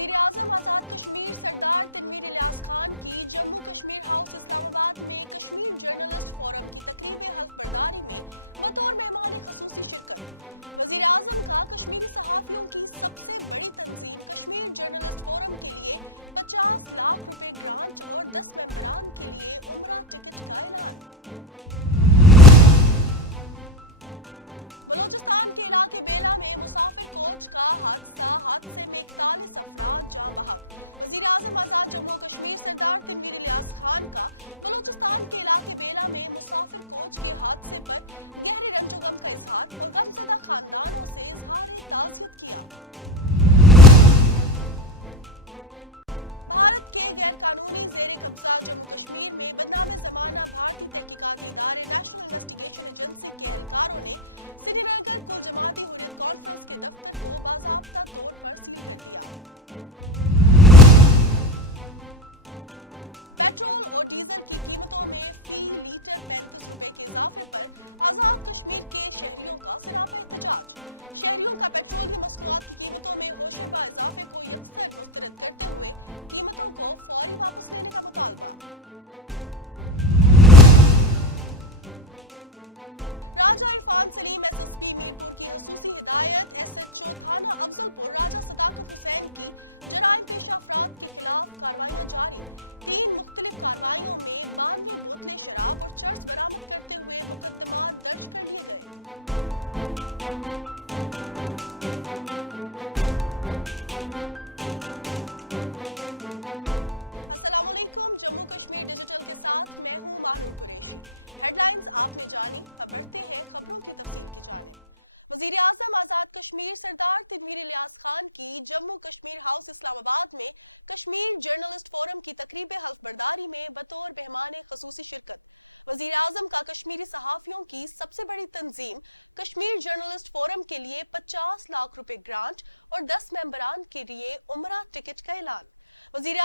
वजीर आजम आजाद कश्मीर सरदार तनवीर इलियास खान की जम्मू कश्मीर हाउस इस्लामाबाद में कश्मीर जर्नलिस्ट फोरम की तकरीब हल्फ बर्दारी में बतौर मेहमान खसूसी शिरकत। वजीर आजम का कश्मीरी सहाफियों की सबसे बड़ी तंजीम कश्मीर जर्नलिस्ट फोरम के लिए 50 लाख रुपए ग्रांट और 10 मेंबरान के लिए उम्रा टिकट का ऐलान। बलोचिस्तान के इलाके बेला में मुसाफिर कोच का हादसे में 41 अफराद जान बहक। वजीर आजम आजाद जम्मू कश्मीर सरदार तनवीर इलियास खान का बलोचिस्तान के इलाके बेला में मुसाफिर कोच के हादसे पर गहरे रंजो गम का इजहार और गमजदा खानदानों से इजहार ताज़ियत किया। भारत के गैर कानूनी जेर कब्जा जम्मू कश्मीर में बदनाम जमाना भारतीय तहकीकाती इदारे नेशनल इन्वेस्टिगेशन एजेंसी के एहलकारों ने श्रीनगर कुल जमाती हुर्रियत कॉन्फ्रेंस के दफ्तर को बाज़ाब्ता तौर पर सील कर दिया। पेट्रोल और डीजल की कीमतों में फी लीटर 35 रुपए के इजाफे पर आजाद कश्मीर के शहरियों का सरापा एहतजाज। शहरियों का पेट्रोलियम मसनूआत की कीमतों में होशरबा इजाफे को यकसर मुस्तरद करते हुए कीमतों को फौरी वापस लेने का मुतालबा। राजा इरफान सलीम SSP मीरपुर की खसूसी हिदायत SHO थाना अफजलपुर राजा सदाकत हुसैन की जराइम पेशा अफराद के खिलाफ कार्रवाइयां जारी। 3 मुख्तलिफ कार्रवाइयों में 92 बोतलें शराब और चर्स बरामद करते हुए मुकदमा दर्ज कर लिए गए। अस्सलामुअलैकुम, जम्मू कश्मीर डिजिटल के साथ मैं हूं मानूर कुरैशी। हेडलाइंस आपने जानी, अब बढ़ते हैं खबरों की तफसील की जानिब। वजीर आजम आजाद कश्मीर सरदार तनवीर इलियास खान की जम्मू कश्मीर हाउस इस्लामाबाद में कश्मीर जर्नलिस्ट फोरम की तकरीब हल्फ बर्दारी में बतौर मेहमान खसूसी शिरकत। वजीर आजम का कश्मीरी सहाफियों की सबसे बड़ी तंजीम कश्मीर जर्नलिस्ट फोरम के लिए 50 लाख रुपए ग्रांट और 10 मेंबरान के लिए उम्रा टिकट का ऐलान। वजीर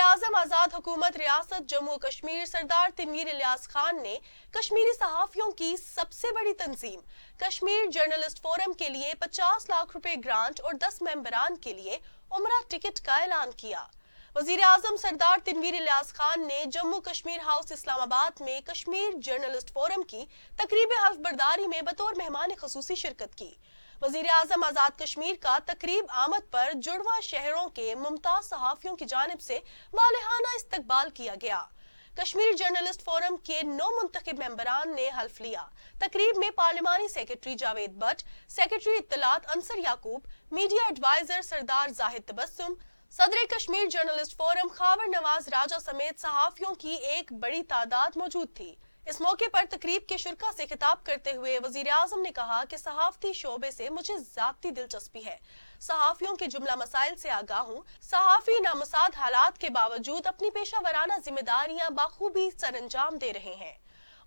आजम आजाद हुकूमत रियासत जम्मू कश्मीर सरदार तनवीर इलियास खान ने कश्मीरी सहाफियों की सबसे बड़ी तंजीम कश्मीर जर्नलिस्ट फोरम के लिए 50 लाख रुपए ग्रांट और 10 मेंबरान के लिए उम्रा टिकट का ऐलान किया। वजीर आजम सरदार तनवीर इलियास खान ने जम्मू कश्मीर हाउस इस्लामाबाद में कश्मीर जर्नलिस्ट फोरम की तकरीब हल्फ बर्दारी में बतौर मेहमान खसूसी शिरकत की। वजीर आजम आजाद कश्मीर का तकरीब आमद पर जुड़वा शहरों के मुमताज सहाफियों की जानिब से वालिहाना इस्तकबाल किया गया। कश्मीर जर्नलिस्ट फोरम के 9 मुंतखब मेंबरान ने हल्फ लिया। तकरीब में पार्लिमानी सेक्रेटरी जावेद भट्ट, सेक्रेटरी इत्तलात अंसर याकूब, मीडिया एडवाइजर सरदार जाहिद तबस्सुम, सदर कश्मीर जर्नलिस्ट फोरम खावर नवाज राजा समेत सहाफियों की एक बड़ी तादाद मौजूद थी। इस मौके पर तकरीब के शुरका से खिताब करते हुए वजीर आजम ने कहा कि सहाफती शोबे से मुझे ज़ाती दिलचस्पी है। सहाफियों के जुमला मसाइल से आगाह हूँ। सहाफी नामुसाद हालात के बावजूद अपनी पेशा वराना जिम्मेदारियां बाखूबी सरअंजाम दे रहे हैं।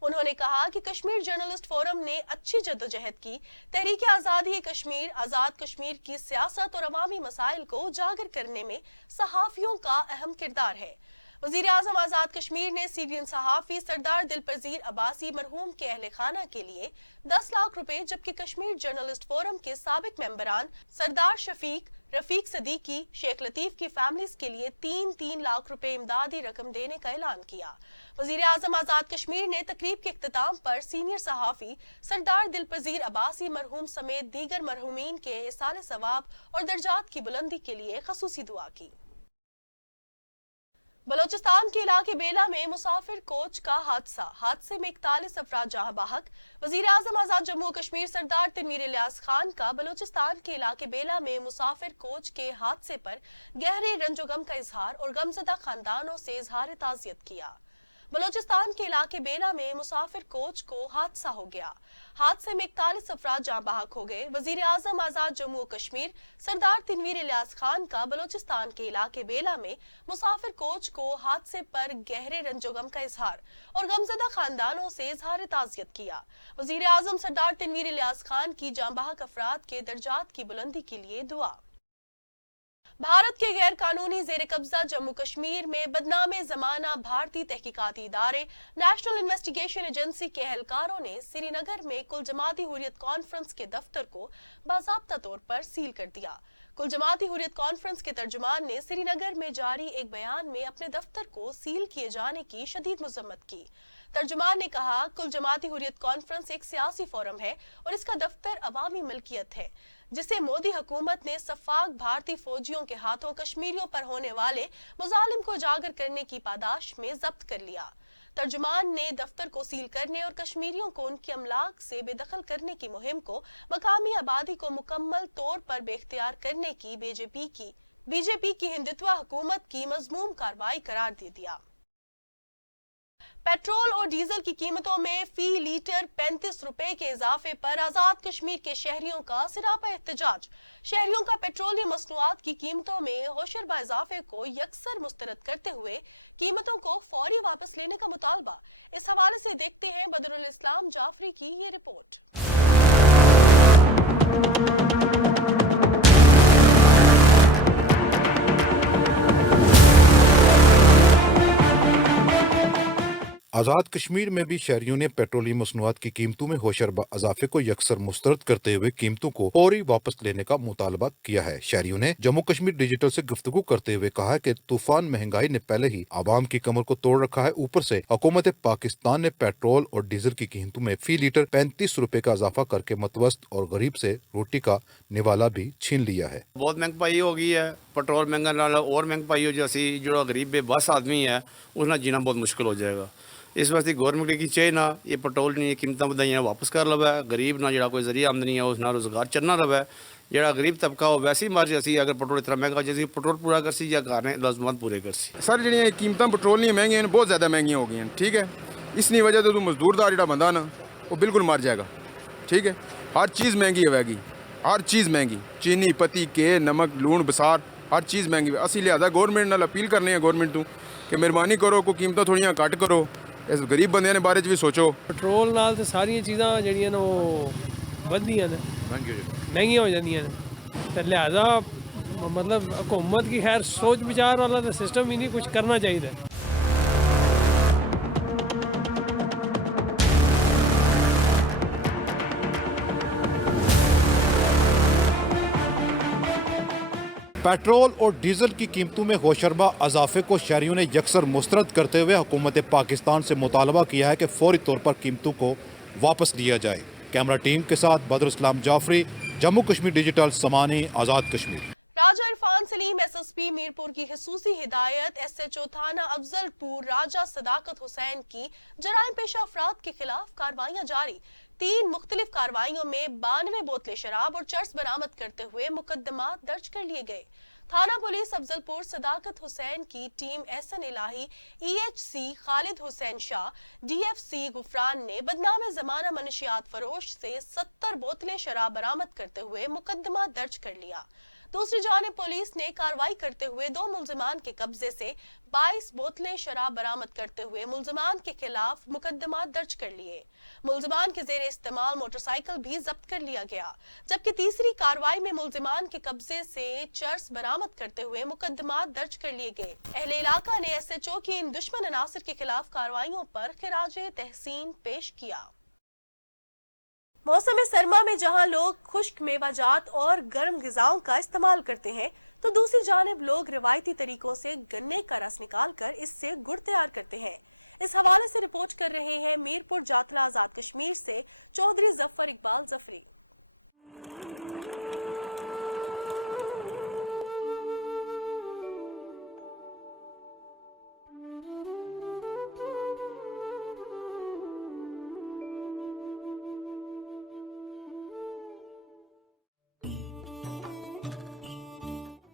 उन्होंने कहा कि कश्मीर जर्नलिस्ट फोरम ने अच्छी जद्दोजहद की। तहरीक आज़ादी कश्मीर, आज़ाद कश्मीर की सियासत और अवामी मसाइल को उजागर करने में सहाफियों का अहम किरदार है। वजीर आजम आजाद कश्मीर ने सीरियन सहाफी सरदार दिलपजीर अब्बासी मरहूम के अहले खाना के लिए 10 लाख रुपए, जबकि कश्मीर जर्नलिस्ट फोरम के साबिक मेंबरान सरदार शफीक, रफीक सदीकी, शेख लतीफ की फैमिलीज के लिए 3-3 लाख रुपए इमदादी रकम देने का ऐलान किया। वजीर आजम आजाद कश्मीर ने तकरीब के इख्तिताम पर सीनियर सहाफी सरदार दिलपजीर अब्बासी मरहूम समेत दीगर मरहूमीन के इसाले सवाब और दर्जात की बुलंदी के लिए खसूसी दुआ की। बलोचिस्तान के इलाके बेला में मुसाफिर कोच का हादसे में 41 अफराद जहां बहक। वजीर आजम आजाद जम्मू कश्मीर सरदार तनवीर इलियास खान का बलोचिस्तान के इलाके बेला में मुसाफिर कोच के हादसे पर गहरे रंजो गम का इजहार और गमजदा खानदानों से इजहार ताज़ियत किया। बलोचिस्तान के इलाके बेला में मुसाफिर कोच को हादसा हो गया। हादसे में 41 अफराद जान बहक हो गए। वजीर आजम आजाद जम्मू कश्मीर सरदार तनवीर इलियास खान का बलोचिस्तान के इलाके बेला में मुसाफिर कोच को हादसे पर गहरे रंजोगम का इजहार और गमजदा खानदानों से इजहार ताज़ियत किया। वजीर आजम सरदार तनवीर इलियास खान की जान बहक अफराद के दर्जात की बुलंदी के लिए दुआ। भारत के गैर कानूनी जेर कब्जा जम्मू कश्मीर में बदनाम जमाना भारतीय तहकीकाती इदारे नेशनल इन्वेस्टिगेशन एजेंसी के एहलकारों ने श्रीनगर में कुल जमाती हुर्रियत कॉन्फ्रेंस के दफ्तर को बाज़ाब्ता तौर पर सील कर दिया। कुल जमाती हुर्रियत कॉन्फ्रेंस के तर्जुमान ने श्रीनगर में जारी एक बयान में अपने दफ्तर को सील किए जाने की शदीद मजम्मत की। तर्जुमान ने कहा, कुल जमाती हुर्रियत कॉन्फ्रेंस एक सियासी फोरम है और इसका दफ्तर अवामी मिल्कियत है, जिसे मोदी हुकूमत ने सफाक भारतीय फौजियों के हाथों कश्मीरियों पर होने वाले मुजालिम को उजागर करने की पादाश में जब्त कर लिया। तर्जुमान ने दफ्तर को सील करने और कश्मीरियों को उनकी अमलाक से बेदखल करने की मुहिम को मकामी आबादी को मुकम्मल तौर पर बेख्तियार करने की बीजेपी की हिंदुत्व हुकूमत की मजमूम कार्रवाई करार दे दिया। पेट्रोल और डीजल की कीमतों में फी लीटर 35 रुपए के इजाफे पर आजाद कश्मीर के शहरियों का सिरापा एहतजाज। शहरियों का पेट्रोलियम मसनूआत की कीमतों में होशरबा इजाफे को यकसर मुस्तरद करते हुए कीमतों को फौरी वापस लेने का मुतालबा। इस हवाले से देखते हैं बदरुल इस्लाम जाफरी की ये रिपोर्ट। आज़ाद कश्मीर में भी शहरियों ने पेट्रोलियम मसनूआत की कीमतों में होशरबा इजाफे को यकसर मुस्तरद करते हुए कीमतों को फौरी वापस लेने का मुतालबा किया है। शहरियों ने जम्मू कश्मीर डिजिटल से गुफ्तगू करते हुए कहा कि तूफान महंगाई ने पहले ही आवाम की कमर को तोड़ रखा है, ऊपर से हुकूमत पाकिस्तान ने पेट्रोल और डीजल की कीमतों में फी लीटर 35 रुपए का इजाफा करके मतवस्त और गरीब से रोटी का निवाला भी छीन लिया है। बहुत महंगाई हो गई है, पेट्रोल महंगा नाल और महंगाई हो जैसी जो गरीब बेबस आदमी है उसना जीना बहुत मुश्किल हो जाएगा। इस वास्ते गवर्नमेंट की चाहिए ना ये पेट्रोल दी कीमतां वधाइयां वापस कर लवे, गरीब ना जिहड़ा कोई जरिया आमदनी है उस नाल रोजगार चलना रवे। जिहड़ा गरीब तबका हो वैसे ही मर जासी अगर पेट्रोल इतना महंगा जैसे पेट्रोल पूरा करसी या घर ने लाजमत पूरे करसी। सर जिहड़ियां कीमतां पेट्रोल दी महंगी हैं बहुत ज़्यादा महंगी हो गई हैं, ठीक है। इसनी वजह तो मजदूर दा जिहड़ा बंदा ना वो बिल्कुल मर जाएगा, ठीक है। हर चीज़ महंगी होगी, हर चीज़ महंगी, चीनी पत्ती के नमक लूण बसार हर चीज़ महंगी। असीं लिहाजा गवर्नमेंट नाल अपील करने हैं गवर्नमेंट तो कि मेहरबानी करो कोई कीमतां थोड़ियां घट करो, इस गरीब बंदियां ने बारे च भी सोचो। पेट्रोल नाल ते सारियां चीज़ां ਜਿਹੜੀਆਂ ਨੇ ਉਹ ਵੱਧਦੀਆਂ ਨੇ, ਮਹਿੰਗੀਆਂ ਹੋ ਜਾਂਦੀਆਂ ਨੇ ਤੇ ਲਿਹਾਜ਼ਾ मतलब हुकूमत की खैर सोच विचार वाला तो सिस्टम ही नहीं, कुछ करना चाहिए। पेट्रोल और डीजल की कीमतों में होशरबा इजाफे को शहरियों ने यकसर मुस्तरद करते हुए हुकूमत पाकिस्तान से मुतालबा किया है कि फौरी तौर पर कीमतों को वापस लिया जाए। कैमरा टीम के साथ बदरुल इस्लाम जाफरी, जम्मू कश्मीर डिजिटल, समानी, आज़ाद कश्मीर। राजा इरफान सलीम एसएसपी मीरपुर की खसूसी हिदायत एसएचओ थाना अफजलपुर राजा सदाकत हुसैन की जराइम पेशा अफराद के खिलाफ कार्रवाइयां जारी। 3 मुख्तलिफ कार्रवाइयों में 92 बोतलें शराब और चर्स बरामद करते हुए मुकदमा दर्ज कर लिए गए। थाना पुलिस अफजलपुर सदाकत हुसैन की टीम एहसन इलाही, EHC खालिद हुसैन शाह, DFC गुफरान ने बदनाम जमाना मनशियात फरोश से 70 बोतलें शराब बरामद करते हुए मुकदमा दर्ज कर लिया। दूसरी जानिब पुलिस ने कार्रवाई करते हुए 2 मुल्जिमान के कब्जे से 22 बोतलें शराब बरामद करते हुए मुल्जिमान के खिलाफ मुकदमा दर्ज कर लिए। मुल्जिमान के जेर इस्तेमाल मोटरसाइकिल भी जब्त कर लिया गया, जबकि तीसरी कार्रवाई में मुल्जिमान के कब्जे से चर्स बरामद करते हुए मुकदमा दर्ज कर लिए गए। अहले इलाका ने SHO की इन दुश्मन अनासिर के खिलाफ कार्रवाइयों पर खिराजे तहसीन पेश किया। मौसम सरमा में जहां लोग खुश्क मेवाजात और गर्म ग़िज़ाओं का इस्तेमाल करते हैं, तो दूसरी जानिब लोग रिवायती तरीकों से गन्ने का रस निकाल कर इससे गुड़ तैयार करते हैं। इस हवाले से रिपोर्ट कर रहे हैं मीरपुर जातला आज़ाद कश्मीर से चौधरी जफर इकबाल जफरी।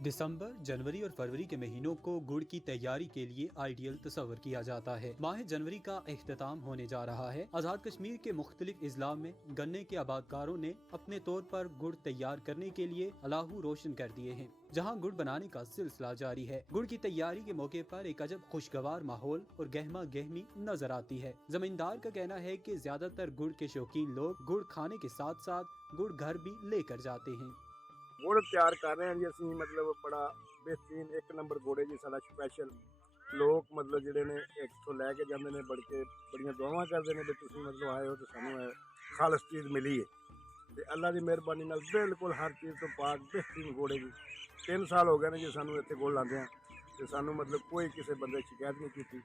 दिसंबर, जनवरी और फरवरी के महीनों को गुड़ की तैयारी के लिए आइडियल तस्वर किया जाता है। माह जनवरी का इख्तिताम होने जा रहा है। आज़ाद कश्मीर के मुख्तलिफ अजला में गन्ने के आबादकारों ने अपने तौर पर गुड़ तैयार करने के लिए अलाहू रोशन कर दिए हैं, जहां गुड़ बनाने का सिलसिला जारी है। गुड़ की तैयारी के मौके पर एक अजब खुशगवार माहौल और गहमा गहमी नजर आती है। जमींदार का कहना है कि ज्यादातर गुड़ के शौकीन लोग गुड़ खाने के साथ साथ गुड़ घर भी लेकर जाते हैं। गुड़ तैयार कर रहे हैं जी असीं, मतलब बड़ा बेहतरीन एक नंबर गुड़ है जी साडा स्पैशल। लोग मतलब जिहड़े ने इत्थों लैके जांदे ने, बड़ियां दुआवां करदे ने भी तुसीं मतलब आए हो तो सानूं खालस चीज़ मिली है। ਤੇ ਅੱਲਾ ਦੀ ਮਿਹਰਬਾਨੀ ਨਾਲ ਬਿਲਕੁਲ ਹਰ ਚੀਜ਼ ਤੋਂ ਪਾਕ ਬਿਹਤਰੀਨ ਘੋੜੇ ਦੀ 3 ਸਾਲ ਹੋ ਗਏ ਨੇ ਜੀ ਸਾਨੂੰ ਇੱਥੇ ਘੋੜ ਲਾਉਂਦੇ ਆ ਤੇ ਸਾਨੂੰ ਮਤਲਬ ਕੋਈ ਕਿਸੇ ਬੰਦੇ शिकायत नहीं की थी।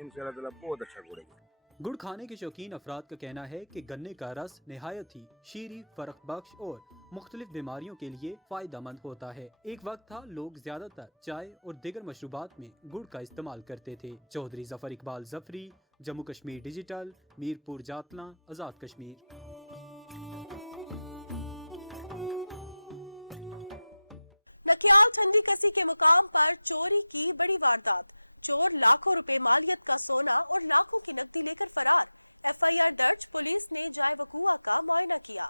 इंशाअल्लाह ताला बहुत अच्छा घोड़े की। गुड़ खाने के शौकीन अफराद का कहना है कि गन्ने का रस नहायत ही शीरी, फर्क बख्श और मुख्तलिफ बीमारियों के लिए फ़ायदा मंद होता है। एक वक्त था लोग ज़्यादातर चाय और दीगर मशरूबात में गुड़ का इस्तेमाल करते थे। चौधरी ज़फ़र इकबाल ज़फ़री, जम्मू कश्मीर डिजिटल, मीरपुर जातला, आज़ाद कश्मीर। नकियाल ठंडी कसी के मुकाम पर चोरी की बड़ी वारदात। चोर लाखों रुपए मालियत का सोना और लाखों की नकदी लेकर फरार। एफआईआर दर्ज, पुलिस ने जाए वकूआ का मुआयना किया।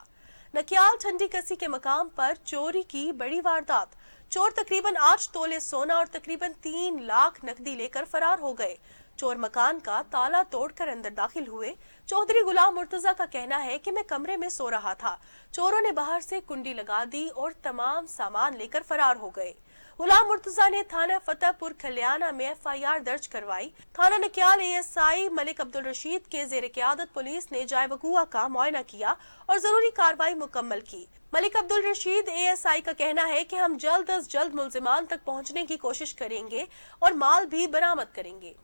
नकियाल ठंडी कसी के मकाम पर चोरी की बड़ी वारदात। चोर तकरीबन 8 तोले सोना और तकरीबन 3 लाख नकदी लेकर फरार हो गए। चोर मकान का ताला तोड़कर अंदर दाखिल हुए। चौधरी गुलाम मुर्तजा का कहना है कि मैं कमरे में सो रहा था, चोरों ने बाहर से कुंडी लगा दी और तमाम सामान लेकर फरार हो गए। गुलाम मुर्तजा ने थाना फतेहपुर खलियाना में एफआईआर दर्ज करवाई। थाना नकियाल एएसआई मलिक अब्दुल रशीद के जेर क़यादत पुलिस ने जाए वकूआ का मुआयना किया और जरूरी कार्रवाई मुकम्मल की। मलिक अब्दुल रशीद एएसआई का कहना है कि हम जल्द अज जल्द मुल्जिमान तक पहुंचने की कोशिश करेंगे और माल भी बरामद करेंगे।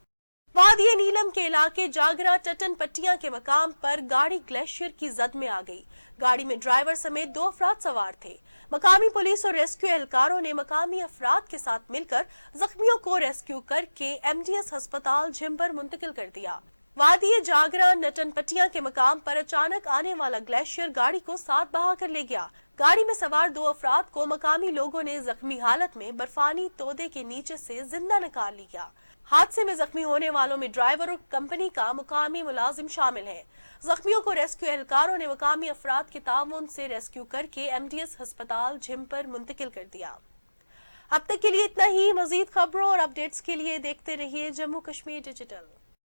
वादिये नीलम के इलाके जागरा टटन पट्टियां के मकाम पर गाड़ी ग्लेशियर की जद में आ गई। गाड़ी में ड्राइवर समेत 2 अफराद सवार थे। मकामी पुलिस और रेस्क्यू एहलकारों ने मकामी अफराद के साथ मिलकर जख्मियों को रेस्क्यू करके एमडीएस अस्पताल झिंबर मुंतकिल कर दिया। वादिये जागरा नटन पट्टियां के मकाम पर अचानक आने वाला ग्लेशियर गाड़ी को साथ बहा कर ले गया। गाड़ी में सवार 2 अफराद को मकामी लोगों ने जख्मी हालत में बर्फानी तोदे के नीचे से जिंदा निकाल लिया। हादसे में जख्मी होने वालों में ड्राइवर और कंपनी का मुकामी मुलाजिम शामिल है। जख्मियों को रेस्क्यू एहलकारों ने मकामी अफराद के ताउन से रेस्क्यू करके एमडीएस अस्पताल झिंपर मुंतकिल कर दिया। अब तक के लिए इतना ही। मजीद खबरों और अपडेट्स के लिए देखते रहिए जम्मू कश्मीर डिजिटल।